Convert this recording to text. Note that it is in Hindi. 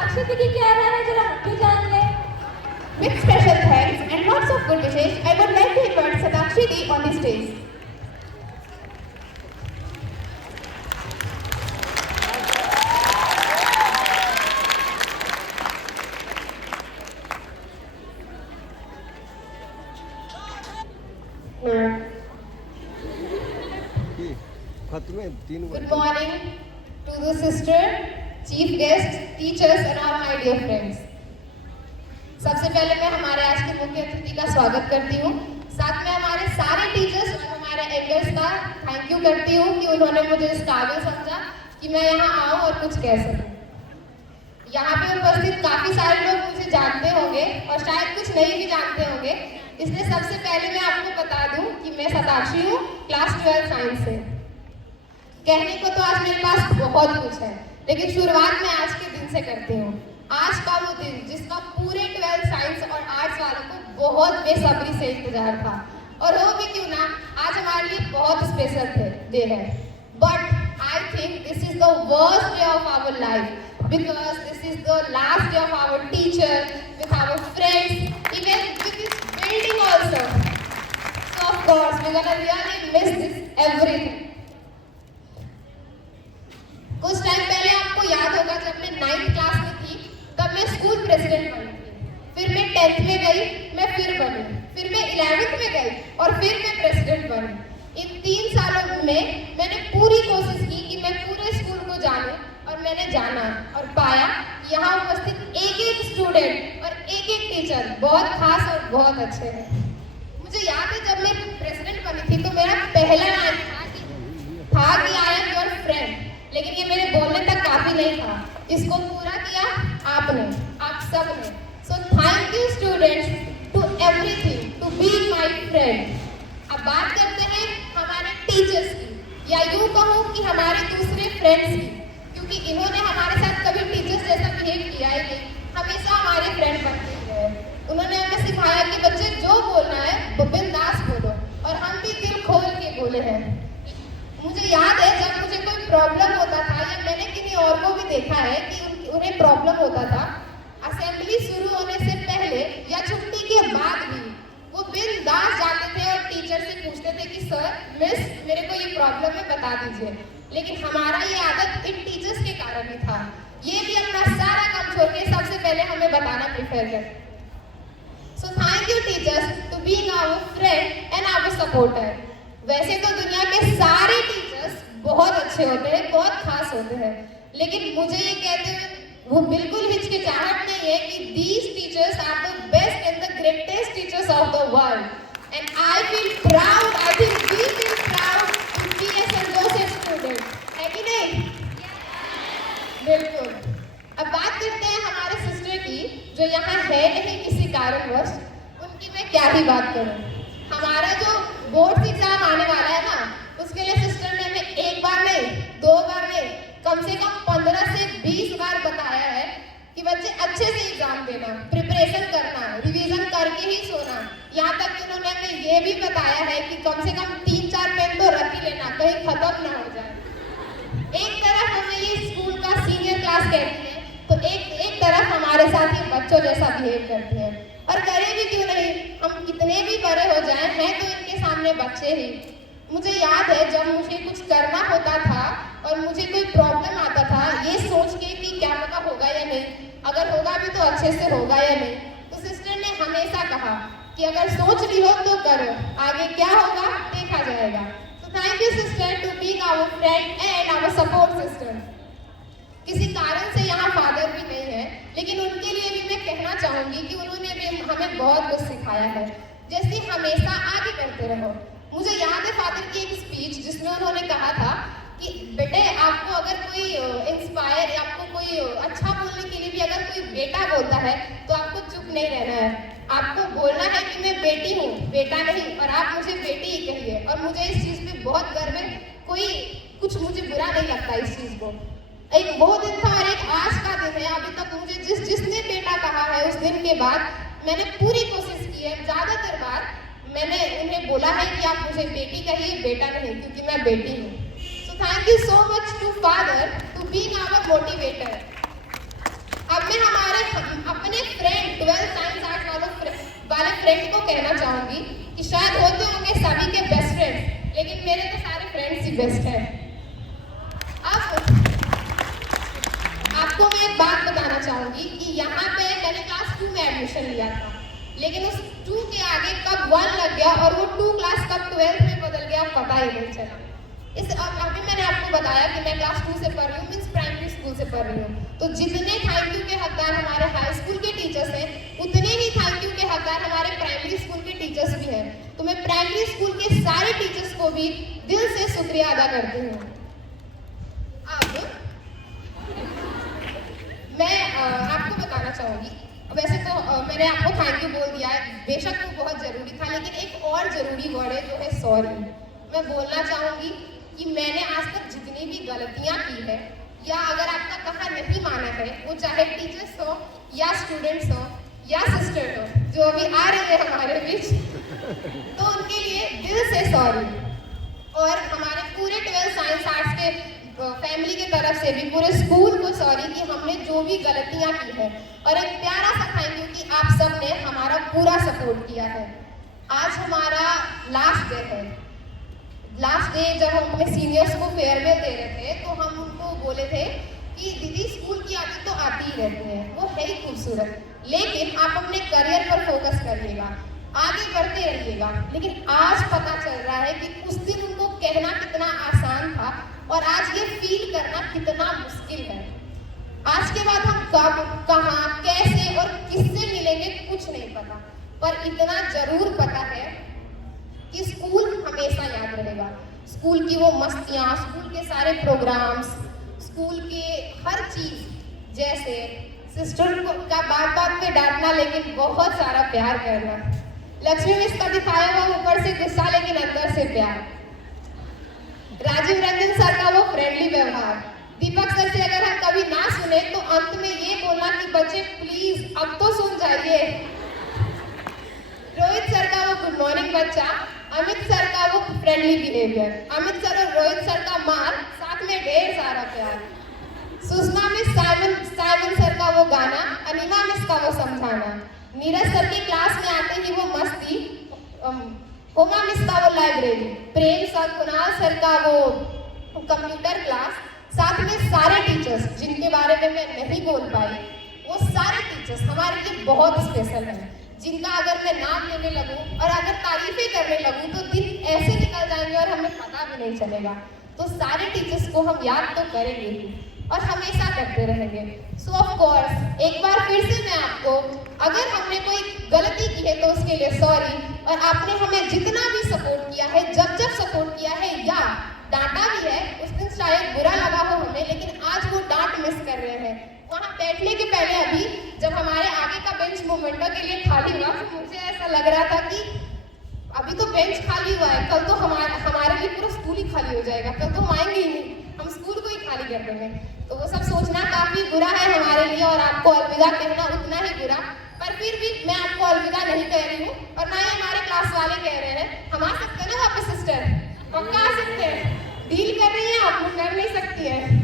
साक्षी दीदी क्या रहा है जरा हम भी जान ले। With special thanks and lots of good wishes, I would like to invite Satakshi Di on the stage. Good morning to the sister, chief guests, teachers and all my dear friends. सबसे पहले मैं हमारे आज के मुख्य अतिथि का स्वागत करती हूँ। साथ में हमारे सारे टीचर्स और हमारे एंकर्स का थैंक यू करती हूँ कि उन्होंने मुझे इस काबिल समझा कि मैं यहाँ आऊँ और कुछ कह सकूँ। यहाँ पे उपस्थित काफी सारे लोग मुझे जानते होंगे और शायद कुछ नहीं भी जानते होंगे, इसलिए सबसे पहले मैं आपको बता दूं कि मैं सताक्षी हूँ, क्लास 12 साइंस से। कहने को तो आज मेरे पास बहुत कुछ है, लेकिन शुरुआत मैं आज के दिन से करती हूँ। आज का वो दिन जिसका पूरे 12 साइंस और आर्ट्स वालों को बहुत बेसब्री से इंतजार था, और हो भी क्यों ना, आज हमारे लिए बहुत स्पेशल डे है। But I think this is the worst day of our life because this is the last day of our teacher, with our friends, even with this building also. So of course we're gonna really miss this everything. कुछ टाइम पहले आपको याद होगा जब मैं 9th क्लास में थी तब मैं स्कूल प्रेसिडेंट बनी थी, फिर मैं 10th में गई, मैं फिर बनी, फिर मैं 11th में गई और फिर मैं प्रेसिडेंट बनी। इन 3 सालों में मैंने पूरी कोशिश की कि मैं पूरे स्कूल को जानूं, और मैंने जाना और पाया कि यहाँ उपस्थित एक एक स्टूडेंट और एक एक टीचर बहुत खास और बहुत अच्छे हैं। मुझे याद है जब मैं प्रेसिडेंट बनी थी तो मेरा पहला लाइन था कि आई एम योर फ्रेंड, लेकिन ये मेरे बोलने तक काफी नहीं था, इसको पूरा किया आपने, आप सब ने। So thank you students to everything to be my friend. अब बात करते हैं हमारे टीचर्स की, या यूँ कहूँ कि हमारे दूसरे फ्रेंड्स की, क्योंकि इन्होंने हमारे साथ कभी टीचर्स जैसा बिहेव किया ही नहीं, हमेशा हमारे फ्रेंड बनते रहे। उन्होंने हमें सिखाया कि बच्चे जो बोलना है वो बिंदास बोलो, और हम भी दिल खोल के बोले हैं। मुझे याद है जब मुझे कोई प्रॉब्लम होता था, या मैंने किन्हीं और को भी देखा है कि उन्हें प्रॉब्लम होता था, असेंबली शुरू होने से पहले या छुट्टी के बाद भी वो बिंदास जाते थे और टीचर से पूछते थे कि सर, मिस, मेरे को ये प्रॉब्लम है, बता दीजिए। लेकिन हमारा ये आदत इन टीचर्स के कारण ही था, ये भी अपना सारा काम छोड़ के सबसे पहले हमें बताना प्रेफर करते। So thank you teachers to being our friend and our supporter. वैसे तो दुनिया के सारे टीचर्स बहुत अच्छे होते हैं, बहुत खास होते हैं, लेकिन मुझे ये कहते हुए वो बिल्कुल हिचकिचाहट नहीं है कि these teachers are the best and the greatest teachers of the world, and I feel proud, I think we feel proud to be a St. Joseph student, है कि नहीं? बिल्कुल। अब बात करते हैं हमारे सिस्टर की, जो यहाँ है नहीं किसी कारणवश, उनकी मैं क्या ही बात करूँ। हमारा जो बोर्ड एग्जाम आने वाला है ना, उसके लिए सिस्टर ने हमें एक बार नहीं, 2 बार नहीं, कम से कम 15 से 20 बार बताया है कि बच्चे अच्छे से एग्जाम देना, प्रिपरेशन करना, रिवीजन करके ही सोना। यहाँ तक कि उन्होंने हमें ये भी बताया है कि कम से कम 3-4 पेन तो रख ही लेना, कहीं खत्म ना हो जाए। एक तरफ हमें ये स्कूल का सीनियर क्लास कहती है, तो एक तरफ हमारे साथ ही बच्चों जैसा बिहेव करती है। और करे भी क्यों नहीं, हम कितने भी बड़े हो जाए हैं तो इनके सामने बच्चे ही। मुझे याद है जब मुझे कुछ करना होता था और मुझे कोई प्रॉब्लम आता था, ये सोच के कि क्या पता होगा या नहीं, अगर होगा भी तो अच्छे से होगा या नहीं, तो सिस्टर ने हमेशा कहा कि अगर सोच ली हो तो करो, आगे क्या होगा देखा जाएगा। तो thank you sister to being our friend and our support sister. किसी कारण से यहाँ फादर भी नहीं है, लेकिन उनके लिए भी मैं कहना चाहूँगी कि उन्होंने भी हमें बहुत कुछ सिखाया है, जैसे हमेशा आगे करते रहो। मुझे याद है फादर की एक स्पीच जिसमें उन्होंने कहा था कि बेटे, आपको अगर कोई इंस्पायर, आपको कोई अच्छा बोलने के लिए भी अगर कोई बेटा बोलता है तो आपको चुप नहीं रहना है, आपको बोलना है कि मैं बेटी हूँ, बेटा नहीं, और आप मुझे बेटी ही कहिए। और मुझे इस चीज़ पे बहुत गर्व है, कोई कुछ मुझे बुरा नहीं लगता इस चीज़ को। एक वो दिन था और एक आज का दिन है। अभी तक मुझे जिसने बेटा कहा है उस दिन के बाद मैंने पूरी कोशिश की है, ज़्यादातर बार मैंने उन्हें बोला है कि आप मुझे बेटी कहिए, बेटा नहीं, क्योंकि मैं बेटी हूँ। So thank you so much to father to being our motivator. अब मैं वाले फ्रेंड को कहना चाहूंगी कि शायद होते होंगे सभी के बेस्ट फ्रेंड्स, लेकिन मेरे तो सारे फ्रेंड्स ही बेस्ट हैं। अब आपको मैं एक बात बताना चाहूंगी कि यहाँ पे मैंने क्लास 2 में एडमिशन लिया था, लेकिन उस 2 के आगे कब 1 लग गया और वो 2 क्लास कब 12th में बदल गया पता ही नहीं चला। अभी मैंने आपको बताया कि मैं क्लास 2 से पढ़ रही हूँ, मीन्स प्राइमरी स्कूल से पढ़ रही हूँ। तो जितने थैंक यू के हकदार हमारे हाई स्कूल के टीचर्स हैं, उतने ही थैंक यू के हकदार हमारे प्राइमरी स्कूल के टीचर्स भी हैं। तो मैं प्राइमरी स्कूल के सारे टीचर्स को भी दिल से शुक्रिया अदा करती हूँ। अब मैं आपको बताना चाहूँगी, वैसे तो मैंने आपको थैंक यू बोल दिया है, बेशक वो बहुत ज़रूरी था, लेकिन एक और ज़रूरी वर्ड है जो है सॉरी। मैं बोलना चाहूँगी कि मैंने आज तक जितनी भी गलतियाँ की है, या अगर आपका कहा नहीं माना है, वो चाहे टीचर्स हो या स्टूडेंट्स हो या सिस्टर हो जो अभी आ रही है हमारे बीच, तो उनके लिए दिल से सॉरी। और हमारे पूरे 12 साइंस आर्ट्स के फैमिली के तरफ से भी पूरे स्कूल को सॉरी कि हमने जो भी गलतियां की है, और एक प्यारा सा थैंक यू कि आप सब ने हमारा पूरा सपोर्ट किया है। आज हमारा लास्ट डे है। लास्ट डे जब हम अपने सीनियर्स को फेयरवेल दे रहे थे तो हम उनको बोले थे कि दीदी स्कूल की आदत तो आती ही रहती है, वो है ही खूबसूरत, लेकिन आप अपने करियर पर फोकस करिएगा, आगे बढ़ते रहिएगा। लेकिन आज पता चल रहा है कि उस दिन उनको कहना कितना आसान था और आज ये फील करना कितना मुश्किल है। आज के बाद हम कब, कहाँ, कैसे और किससे मिलेंगे कुछ नहीं पता, पर इतना जरूर पता है कि स्कूल हमेशा याद रहेगा। स्कूल की वो मस्तियाँ, स्कूल के सारे प्रोग्राम्स, स्कूल के हर चीज़, जैसे सिस्टर को का बात बात पे डांटना लेकिन बहुत सारा प्यार करना, लक्ष्मी मिस का दिखाया हुआ ऊपर से गुस्सा लेकिन अंदर से प्यार, राजीव रंजन सर का वो फ्रेंडली व्यवहार, दीपक सर से अगर हम कभी ना सुने तो अंत में ये बोलना कि बच्चे प्लीज अब तो सुन जाइए, रोहित सर का वो गुड मॉर्निंग बच्चा, अमित सर का वो फ्रेंडली बिहेवियर, अमित सर और रोहित सर का मार, साथ में ढेर सारा प्यार, सुषमा मिस साइमन सर का वो गाना, अनिमा मिस का वो समझाना, नीरज सर के क्लास में आते ही वो मस्ती, होमा मिस का वो लाइब्रेरी, प्रेम सर, कुणाल सर का वो कंप्यूटर क्लास, साथ में सारे टीचर्स जिनके बारे में मैं नहीं बोल पाई, वो सारे टीचर्स हमारे लिए बहुत स्पेशल हैं, जिनका अगर मैं नाम लेने लगूं और अगर तारीफें करने लगूं तो दिन ऐसे निकल जाएंगे और हमें पता भी नहीं चलेगा। तो सारे टीचर्स को हम याद तो करेंगे ही और हमेशा करते रहेंगे। सो ऑफ कोर्स एक बार फिर से मैं आपको, अगर हमने कोई गलती की है तो उसके लिए सॉरी, और आपने हमें जितना भी सपोर्ट किया है, जब जब सपोर्ट किया है या डांटा भी है, उस दिन शायद बुरा लगा हो हमें, लेकिन आज वो डांट मिस कर रहे हैं। वहाँ बैठने के पहले अभी जब हमारे आगे का बेंच मोमेंटो के लिए खाली हुआ तो मुझे ऐसा लग रहा था कि अभी तो बेंच खाली हुआ है, कल तो हमारे लिए पूरा स्कूल ही खाली हो जाएगा, कल तो हम आएंगे ही नहीं, हम स्कूल को ही खाली कर देंगे। तो वो सब सोचना काफी बुरा है हमारे लिए और आपको अलविदा कहना उतना ही बुरा, पर फिर भी मैं आपको अलविदा नहीं कह रही हूँ और ना ही हमारे क्लास वाले कह रहे हैं। हम आ सकते हैं ना वापस सिस्टर, पक्का आ सकते हैं, डील कर रही है आप, कर नहीं सकती है।